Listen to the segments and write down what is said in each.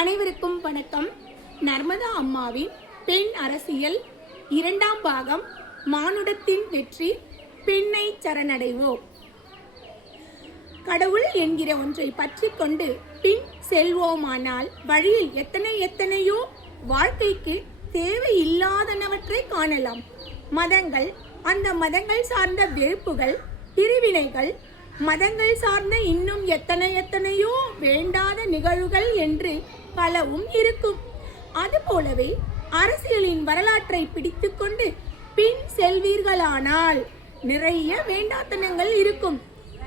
அனைவருக்கும் வணக்கம். நர்மதா அம்மாவின் பெண் அரசியல் 2ஆம் பாகம், மானுடத்தின் வெற்றி, பெண்ணை சரணடைவோம். கடவுள் என்கிற ஒன்றை பற்றி கொண்டு பின் செல்வோமானால் வழியில் எத்தனையோ வாழ்க்கைக்கு தேவையில்லாதனவற்றை காணலாம். மதங்கள், அந்த மதங்கள் சார்ந்த வெறுப்புகள், பிரிவினைகள், மதங்கள் சார்ந்த இன்னும் எத்தனையோ வேண்டாத நிகழ்வுகள் என்று பலவும் இருக்கும். அதுபோலவே அரசியலின் வரலாற்றை பிடித்து கொண்டு பின் செல்வீர்களானால் நிறைய வேண்டாத்தனங்கள் இருக்கும்.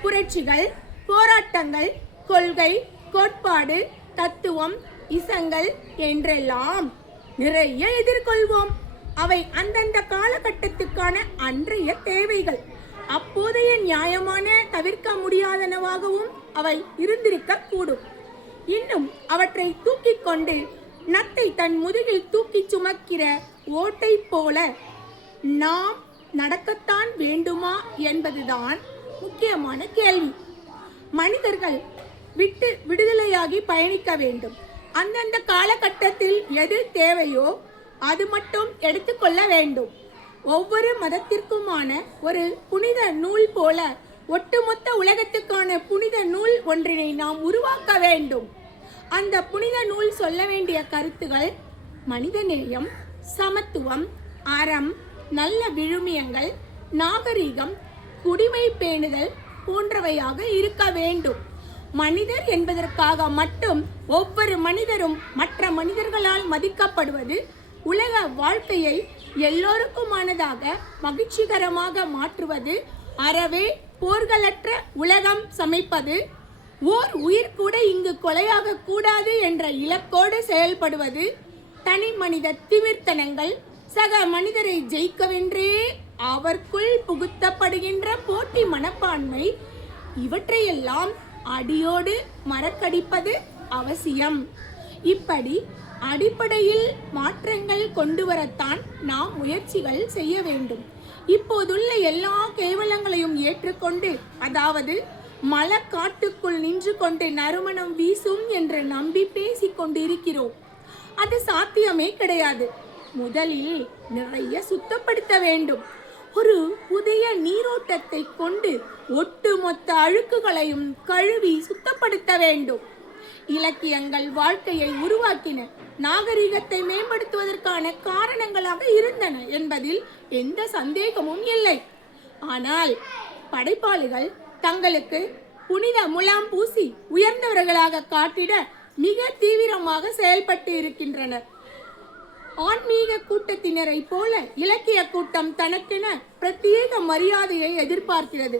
புரட்சிகள், போராட்டங்கள், கொள்கை, கோட்பாடு, தத்துவம், இசங்கள் என்றெல்லாம் நிறைய எதிர்கொள்வோம். அவை அந்தந்த காலகட்டத்துக்கான அன்றைய தேவைகள், அப்போதைய நியாயமான தவிர்க்க முடியாதனவாகவும் அவை இருந்திருக்க கூடும். இன்னும் அவற்றை தூக்கிக் கொண்டு நத்தை தன் முதுகில் தூக்கி சுமக்கிற ஓட்டை போல நாம் நடக்கத்தான் வேண்டுமா என்பதுதான் முக்கியமான கேள்வி. மனிதர்கள் விடுதலையாகி பயணிக்க வேண்டும். அந்தந்த காலகட்டத்தில் எது தேவையோ அது மட்டும் எடுத்துக்கொள்ள வேண்டும். ஒவ்வொரு மதத்திற்குமான ஒரு புனித நூல் போல ஒட்டுமொத்த உலகத்துக்கான புனித நூல் ஒன்றினை நாம் உருவாக்க வேண்டும். அந்த புனித நூல் சொல்ல வேண்டிய கருத்துகள் மனிதநேயம், சமத்துவம், அறம், நல்ல விழுமியங்கள், நாகரிகம், குடிமை பேணுதல் போன்றவையாக இருக்க வேண்டும். மனிதர் என்பதற்காக மட்டும் ஒவ்வொரு மனிதரும் மற்ற மனிதர்களால் மதிக்கப்படுவது, உலக வாழ்க்கையை எல்லோருக்குமானதாக மகிழ்ச்சிகரமாக மாற்றுவது, அறவே போர்களற்ற உலகம் சமைப்பது, ஓர் உயிர் கூட இங்கு கொலையாக கூடாது என்ற இலக்கோடு செயல்படுவது, தனி மனித திமிர்த்தனங்கள், சக மனிதரை ஜெயிக்கவென்றே அவர்க்குள் புகுத்தப்படுகின்ற போட்டி மனப்பான்மை, இவற்றையெல்லாம் அடியோடு மறக்கடிப்பது அவசியம். இப்படி அடிப்படையில் மாற்றங்கள் கொண்டு வரத்தான் நாம் முயற்சிகள் செய்ய வேண்டும். இப்போதுள்ள எல்லா கேவலங்களையும் ஏற்றுக்கொண்டு, அதாவது மலக்காட்டுக்குள் நின்று கொண்டு நறுமணம் வீசும் என்று நம்பி பேசிக் கொண்டிருக்கிறோம். அது சாத்தியமே கிடையாது. முதலில் நிறைய சுத்தப்படுத்த வேண்டும். ஒரு புதிய நீரோட்டத்தை கொண்டு ஒட்டுமொத்த அழுக்குகளையும் கழுவி சுத்தப்படுத்த வேண்டும். இலக்கியங்கள் வாழ்க்கையை உருவாக்கின, நாகரிகத்தை மேம்படுத்துவதற்கான காரணங்களாக இருந்தன என்பதில் எந்த சந்தேகமும் இல்லை. ஆனால் படைப்பாளிகள் தங்களுக்கு புனித முலாம் பூசி உயர்ந்தவர்களாக காட்டிட மிக தீவிரமாக செயல்பட்டு இருக்கின்றனர். ஆன்மீக கூட்டத்தினரை போல இலக்கிய கூட்டம் தனக்கென பிரத்யேக மரியாதையை எதிர்பார்க்கிறது,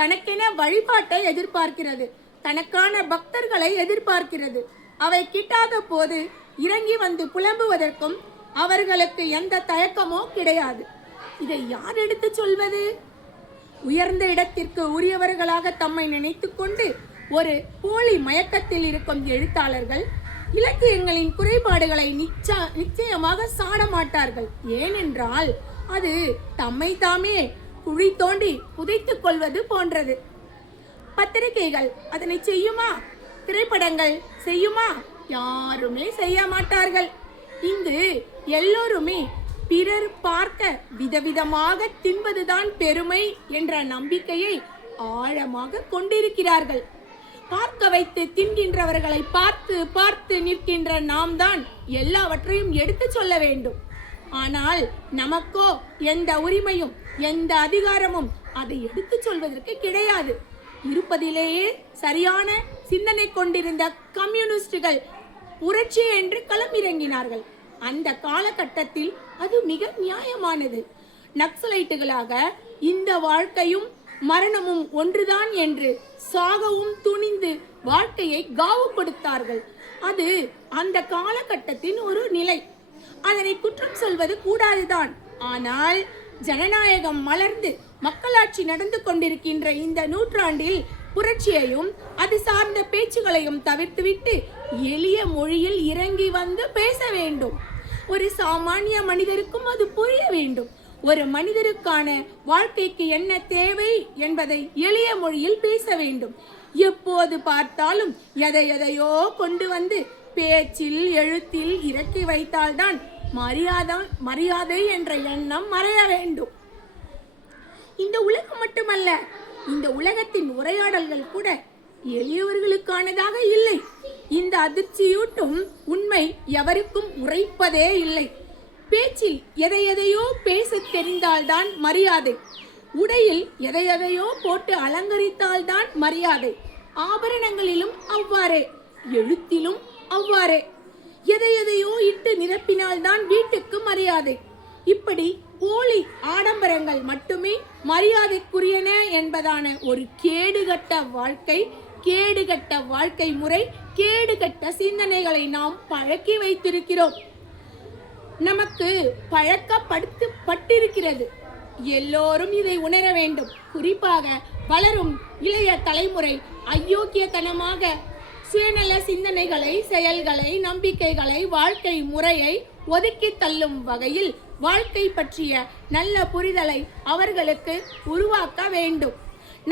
தனக்கென வழிபாட்டை எதிர்பார்க்கிறது, தனக்கான பக்தர்களை எதிர்பார்க்கிறது. அவை கிட்டாத போது இறங்கி வந்து புலம்புவதற்கும் அவர்களுக்கு எந்த தயக்கமோ கிடையாது. இதை யார் எடுத்து சொல்வது? உயர்ந்த இடத்திற்கு உரியவர்களாக தம்மை நினைத்து கொண்டு ஒரு போலி மயக்கத்தில் இருக்கும் எழுத்தாளர்கள் இலக்கியங்களின் குறைபாடுகளை நிச்சயமாக சாட மாட்டார்கள். ஏனென்றால் அது தம்மை தாமே குழி தோண்டி புதைத்துக் கொள்வது போன்றது. பத்திரிகைகள் அதனை செய்யுமா? திரைப்படங்கள் செய்யுமா? யாருமே செய்ய மாட்டார்கள். இங்கு எல்லோருமே பிறர் பார்க்க விதவிதமாக தின்பதுதான் பெருமை என்ற நம்பிக்கையை ஆழமாக கொண்டிருக்கிறார்கள். பார்க்க வைத்து தின்கின்றவர்களை பார்த்து பார்த்து நிற்கின்ற நாம் தான் எல்லாவற்றையும் எடுத்து சொல்ல வேண்டும். ஆனால் நமக்கோ எந்த உரிமையும் எந்த அதிகாரமும் அதை எடுத்து சொல்வதற்கு கிடையாது. இருப்பதிலேயே சரியான சிந்தனை கொண்டிருந்த கம்யூனிஸ்டுகள் புரட்சி என்று களமிறங்கினார்கள். அந்த காலகட்டத்தில் அது மிக நியாயமானது. நக்சலைட்டுகளாக இந்த வாழ்க்கையும் மரணமும் ஒன்றுதான் என்று சாகவும் துணிந்து வாழ்க்கையை காவு கொடுத்தார்கள். அது அந்த காலகட்டத்தின் ஒரு நிலை. அதனை குற்றம் சொல்வது கூடாதுதான். ஆனால் ஜனநாயகம் மலர்ந்து மக்களாட்சி நடந்து கொண்டிருக்கின்ற இந்த நூற்றாண்டில் புரட்சியையும் அது சார்ந்த பேச்சுகளையும் தவிர்த்துவிட்டு எளிய மொழியில் இறங்கி வந்து பேச வேண்டும். ஒரு சாமானிய மனிதருக்கும் அது புரிய வேண்டும். ஒரு மனிதருக்கான வாழ்க்கைக்கு என்ன தேவை என்பதை எளிய மொழியில் பேச வேண்டும். எப்போது பார்த்தாலும் எதையோ கொண்டு வந்து பேச்சில் எழுத்தில் இறக்கி வைத்தால்தான் மரியாதை என்ற எண்ணம் மறைய வேண்டும். இந்த உலகம் மட்டுமல்ல, இந்த உலகத்தின் உரையாடல்கள் கூட எளியவர்களுக்கானதாக இல்லை. இந்த அதிர்ச்சியூட்டும் உண்மை எவருக்கும் உரைப்பதே இல்லை. பேச்சில் எதையோ பேச தெரிந்தால்தான் மரியாதை. உடையில் எதையோ போட்டு அலங்கரித்தால்தான் மரியாதை. ஆபரணங்களிலும் அவ்வாறே, எழுத்திலும் அவ்வாறே. எதையோ இட்டு நிரப்பினால்தான் வீட்டுக்கு மரியாதை. இப்படி போலி ஆடம்பரங்கள் மட்டுமே மரியாதைக்குரியன என்பதான ஒரு கேடுகட்ட வாழ்க்கை முறை, கேடுகட்ட சிந்தனைகளை நாம் பழக்கி வைத்திருக்கிறோம். நமக்கு பழக்கப்பட்டிருக்கிறது. எல்லோரும் இதை உணர வேண்டும். குறிப்பாக வளரும் இளைய தலைமுறை அயோக்கியத்தனமாக சுயநல சிந்தனைகளை, செயல்களை, நம்பிக்கைகளை, வாழ்க்கை முறையை ஒதுக்கி தள்ளும் வகையில் வாழ்க்கை பற்றிய நல்ல புரிதலை அவர்களுக்கு உருவாக்க வேண்டும்.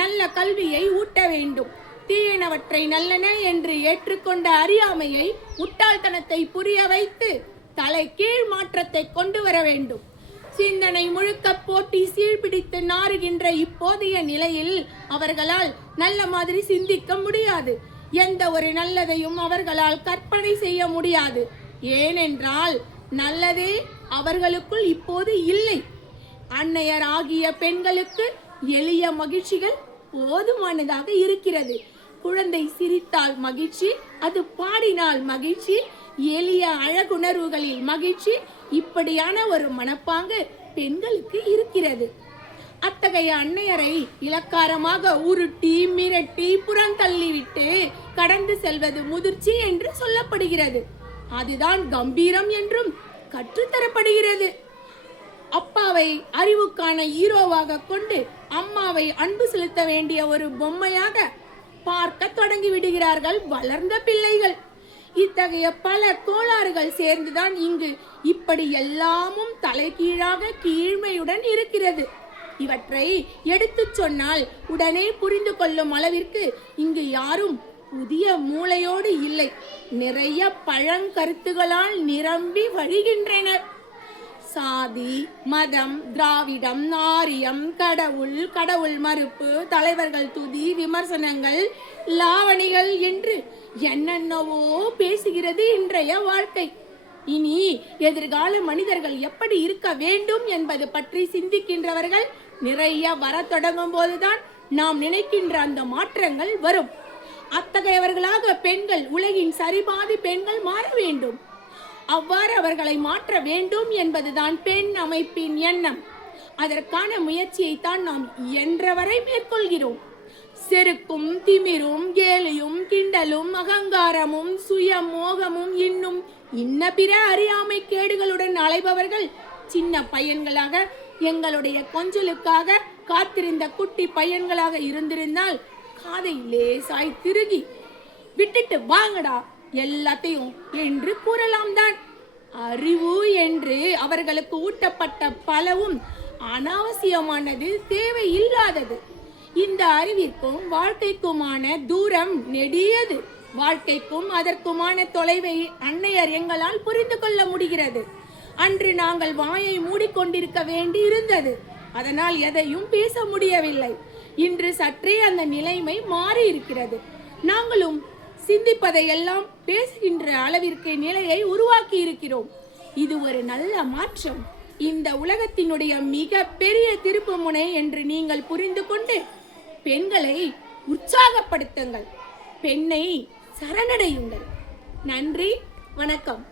நல்ல கல்வியை ஊட்ட வேண்டும். தீயனவற்றை நல்லன என்று ஏற்றுக்கொண்ட அறியாமையை, முட்டாள்தனத்தை புரிய வைத்து தலை கீழ் மாற்றத்தை கொண்டு வர வேண்டும். சிந்தனை முழுக்க போட்டி சீழ்பிடித்து நாறுகின்ற இப்போதைய நிலையில் அவர்களால் நல்ல மாதிரி சிந்திக்க முடியாது. எந்த ஒரு நல்லதையும் அவர்களால் கற்பனை செய்ய முடியாது. ஏனென்றால் நல்லதே அவர்களுக்குள் இப்போது இல்லை. அன்னையர் ஆகிய பெண்களுக்கு எளிய மகிழ்ச்சிகள் போதுமானதாக இருக்கிறது. குழந்தை சிரித்தால் மகிழ்ச்சி, அது பாடினால் மகிழ்ச்சி, எளிய அழகுணர்வுகளில் மகிழ்ச்சி, இப்படியான ஒரு மனப்பாங்கு பெண்களுக்கு இருக்கிறது. அத்தகைய அன்னையரை இலக்காரமாக உருட்டி மிரட்டி புறந்தள்ளிவிட்டு கடந்து செல்வது முதிர்ச்சி என்று சொல்லப்படுகிறது. அதுதான் கம்பீரம் என்றும் கற்றுத்தரப்படுகிறது. அப்பாவை அறிவுக்கான ஹீரோவாக கொண்டு அம்மாவை அன்பு செலுத்த வேண்டிய ஒரு பொம்மையாக பார்க்க தொடங்கி விடுகிறார்கள் வளர்ந்த பிள்ளைகள். இத்தகைய பல கோளாறுகள் சேர்ந்துதான் இங்கு இப்படி எல்லாமும் தலைகீழாக கீழ்மையுடன் இருக்கிறது. இவற்றை எடுத்து சொன்னால் உடனே புரிந்து கொள்ளும் அளவிற்கு இங்கு யாரும் புதிய மூளையோடு இல்லை. நிறைய பழங்கருத்துகளால் நிரம்பி வழிகின்றனர். சாதி, மதம், திராவிடம், ஆரியம், கடவுள் மறுப்பு, தலைவர்கள் துதி, விமர்சனங்கள், லாவணிகள் என்று என்னென்னவோ பேசுகிறது இன்றைய வாழ்க்கை. இனி எதிர்கால மனிதர்கள் எப்படி இருக்க வேண்டும் என்பது பற்றி சிந்திக்கின்றவர்கள் நிறைய வர தொடங்கும் போதுதான் நாம் நினைக்கின்ற அந்த மாற்றங்கள் வரும். அத்தகையவர்களாக பெண்கள், உலகின் சரிபாதி பெண்கள் மாற வேண்டும். அவ்வாறு அவர்களை மாற்ற வேண்டும் என்பதுதான் பெண் அமைப்பின் எண்ணம். அதற்கான முயற்சியை தான் நாம் இயன்றவரை மேற்கொள்கிறோம். செருக்கும் திமிரும் கேலியும் கிண்டலும் அகங்காரமும் சுய மோகமும் இன்னும் இன்ன பிற அறியாமை கேடுகளுடன் அலைபவர்கள் சின்ன பையன்களாக, எங்களுடைய கொஞ்சலுக்காக காத்திருந்த குட்டி பையன்களாக இருந்திருந்தால் காதை லேசாய் திருகி விட்டுட்டு வாங்கடா எல்லாத்தையும் என்று கூறலாம் தான். அறிவு என்று அவர்களுக்கு ஊட்டப்பட்ட பலவும் அனாவசியமானது, தேவையில்லாதது. இந்த அறிவிற்கும் வாழ்க்கைக்குமான தூரம் நெடியது. வாழ்க்கைக்கும் அதற்குமான தொலைவை அன்னையர் எங்களால் புரிந்து கொள்ள முடிகிறது. அன்று நாங்கள் வாயை மூடிக்கொண்டிருக்க வேண்டி இருந்தது. அதனால் எதையும் பேச முடியவில்லை. இன்று சற்றே அந்த நிலைமை மாறி இருக்கிறது. நாங்களும் சிந்திப்பதையெல்லாம் பேசுகின்ற அளவிற்கு நிலையை உருவாக்கி இருக்கிறோம். இது ஒரு நல்ல மாற்றம். இந்த உலகத்தினுடைய மிக பெரிய திருப்பு முனை என்று நீங்கள் புரிந்து கொண்டு பெண்களை உற்சாகப்படுத்துங்கள். பெண்ணை சரணடையுங்கள். நன்றி, வணக்கம்.